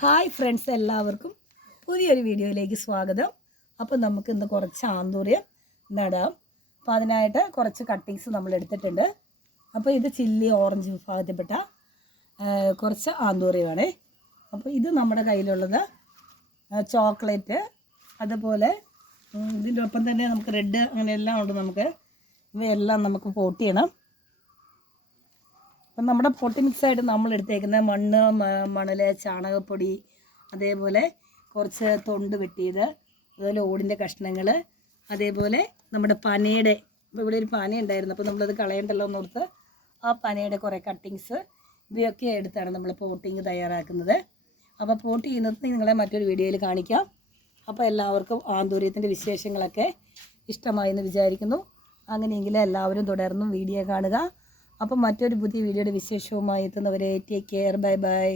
Hi friends, എല്ലാവർക്കും പുതിയൊരു വീഡിയോയിലേക്ക് സ്വാഗതം. അപ്പോൾ നമുക്ക് ഇന്ന് കുറച്ച് ആന്തൂറിയം നടാം. അപ്പോൾ അതിനായിട്ട് കുറച്ച് കട്ടിങ്സ് നമ്മൾ എടുത്തിട്ടുണ്ട്. അപ്പോൾ ഇത് ചില്ലി ഓറഞ്ച് വിഭാഗത്തിൽപ്പെട്ട കുറച്ച് ആന്തൂറിയമാണ്. അപ്പോൾ ഇത് നമ്മുടെ കയ്യിലുള്ളത് ചോക്ലേറ്റ്, അതുപോലെ ഇതിൻ്റെ ഒപ്പം തന്നെ നമുക്ക് റെഡ്, അങ്ങനെയെല്ലാം ഉണ്ട്. നമുക്ക് ഇവയെല്ലാം നമുക്ക് പോട്ട് ചെയ്യണം. അപ്പം നമ്മുടെ പൊട്ടി മിക്സായിട്ട് നമ്മൾ എടുത്തേക്കുന്ന മണ്ണ്, മണൽ, ചാണകപ്പൊടി, അതേപോലെ കുറച്ച് തൊണ്ട് വെട്ടിയത്, അതുപോലെ ഓടിൻ്റെ കഷ്ണങ്ങൾ, അതേപോലെ നമ്മുടെ പനയുടെ, ഇപ്പോൾ ഇവിടെ ഒരു പന ഉണ്ടായിരുന്നു, അപ്പോൾ നമ്മളത് കളയണ്ടല്ലോ എന്നോർത്ത് ആ പനയുടെ കുറേ കട്ടിങ്സ്, ഇവയൊക്കെ എടുത്താണ് നമ്മൾ പോട്ടിങ് തയ്യാറാക്കുന്നത്. അപ്പോൾ പോട്ട് ചെയ്യുന്നത് നിങ്ങളെ മറ്റൊരു വീഡിയോയിൽ കാണിക്കാം. അപ്പോൾ എല്ലാവർക്കും ആന്തൂര്യത്തിൻ്റെ വിശേഷങ്ങളൊക്കെ ഇഷ്ടമായി എന്ന് വിചാരിക്കുന്നു. അങ്ങനെയെങ്കിൽ എല്ലാവരും തുടർന്നും വീഡിയോ കാണുക. അപ്പം മറ്റൊരു പുതിയ വീഡിയോയുടെ വിശേഷവുമായി എത്തുന്നവരെ ടേക്ക് കെയർ, ബൈ ബൈ.